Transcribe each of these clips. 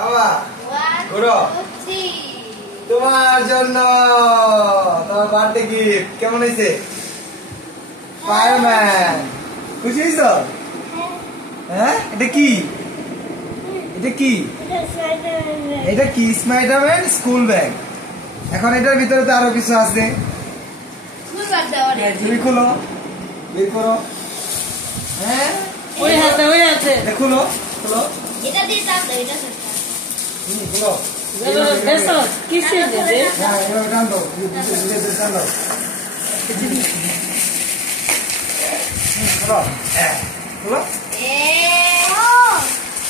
বাবা ঘুরো তোমার জন্য তোমার বার্থডে গিফট কেমন হয়েছে? ফায়ারম্যান খুশি হয়েছ? হ্যাঁ এটা কি? এটা কি? এটা কি? Spiderman school bag. এখন এটার ভিতরে তো আরো কিছু আছে, তুমি খুলো, বের করো। হ্যাঁ ওই হাতে খুলো খুলো, এটা দিয়ে টান দাও, এটা খুলো। বেসো কিসে দেবে? হ্যাঁ এভাবে টান দাও, টান দাও। খুলো, খুলো।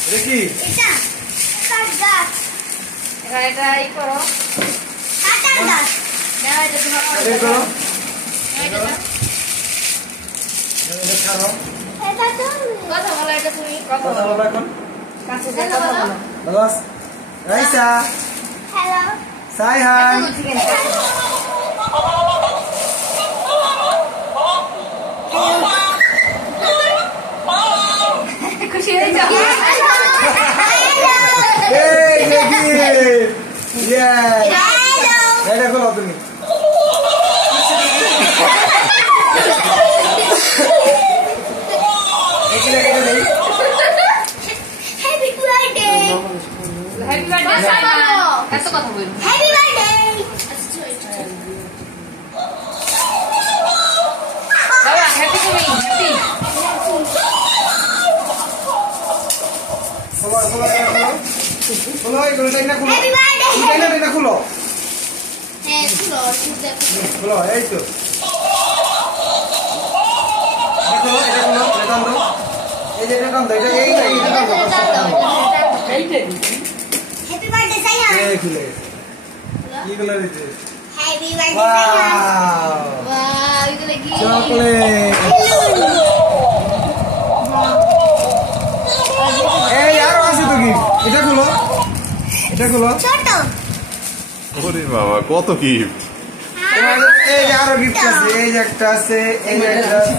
এটা কি? এটা কাট গাছ, এটা ই করো। কাটার গাছ। না এটা তোমার বের করো। এটা এটা ছাড়ো। এটা তো কথা বলো, এটা তুমি কথা কথা বলো। বলো এখন। কাছে যা কথা বলো। বলো। রাইসা, হ্যালো সাইহান। খুশি হয়ে যাও। এই দেখি। ইয়েস। এটা খোলো তুমি। এই কি লাগে দেই? Happy birthday, happy birthday. এত কথা বলো। Happy birthday. বাবা হ্যাপি তুমি হ্যাপি। খোলো, খোলো, খোলো। খোলো, এগুলো টাইনা খুলো। Happy birthday. টাইনা খুলো। হ্যাঁ খুলো, দেখো খুলো, এই তো। এটা খুলো, এটা খুলো, এটা টান দাও। এই যে এটা টান দাও, এটা এই টান দাও। এইটা হ্যাপি বার্থডে সাইয়া, এই খুলে গেছে। কি কালার হয়েছে? হ্যাপি বার্থডে সাইয়া। ওয়াও! ওয়াও, এগুলো কি? চকলেট। এই আরো আছে তো গিফট। এটা খুলো, এটা খুলো। ছোট ওরে বাবা কত গিফট! এই যে আরো গিফট আছে, এই যে একটা আছে, এই যে একটা আছে,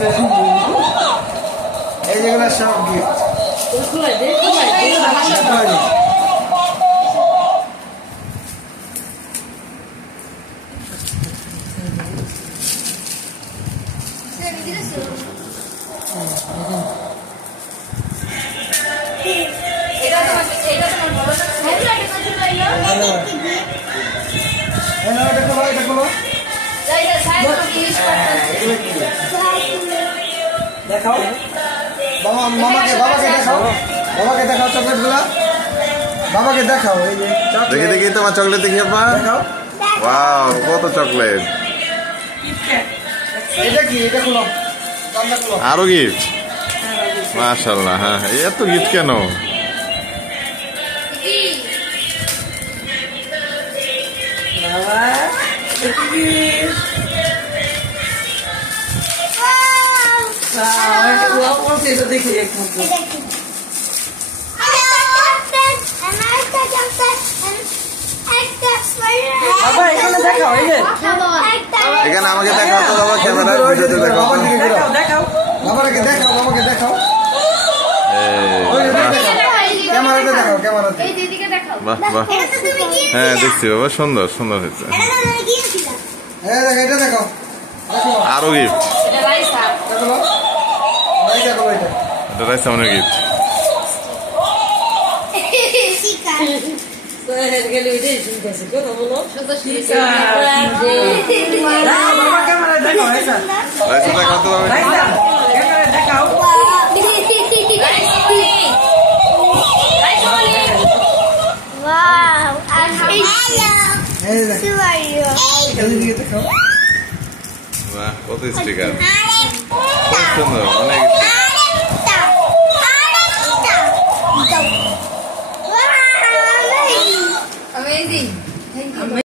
এই যেগুলো সব গিফট। খুলে দে, খুলে দে। এটা তোমার বড় না? হ্যাপি বার্থডে কত লইলো? এটা খুলো, এটা খুলো। যাই যা সাইড কি ইউজ করতে। এগুলো কি? দেখাও মামাকে, বাবাকে দেখাও, বাবাকে দেখাও চকলেট গুলা, বাবাকে দেখাও। এই যে দেখি চকলেট দেখি তোমার চকলেট দেখি আপা। দেখাও। ওয়াও কত চকলেট! এটা কি? এটা খুলো, জানলা খুলো। আরো গিফট, মাশাআল্লাহ। হ্যাঁ এত গিফট কেন? কি? বাবা দেখি ওয়াও, ও বলতে এটা দেখি এক মিনিট। এটা কি? হ্যালো একটা চকলেট, একটা স্পাইডার। বাবা এখানে দেখাও, এই যে একটা এখানে আমাকে দেখাও তো বাবা, ক্যামেরায় ভিডিওতে দেখাও তো। দেখাও দেখাও। বাবাকে দেখাও, বাবাকে দেখাও। এই, ওই যে বাহ, ক্যামেরাতে দেখাও, ক্যামেরাতে। এই দিদিকে দেখাও। বাহ বাহ। এটা তো তুমি কি? হ্যাঁ দেখছি বাবা, সুন্দর সুন্দর হয়েছে। এটা তো তুমি কিনেছিল। এই দেখো, এটা দেখাও, দেখো, আরো গিফট, এটা রাইসা। দেখো, এইটা খুলো, এটা। এটা রাইস আমাদের গিফট। চিকা। তো এর গেলে ওইটাই শুনতেছে, কথা বলো। দেখাও, বাবা ক্যামেরা দেখাও রাইসা। রাইস দেখাও তো বাবা। রাইসা ক্যামেরা দেখাও। Wow, hello. এই দেখো, Subaru. এই দিকে দেখাও। বাহ কত স্টিকার, Arekta. সুন্দর অনেক। Arekta. Arekta. Wow, amazing. Amazing.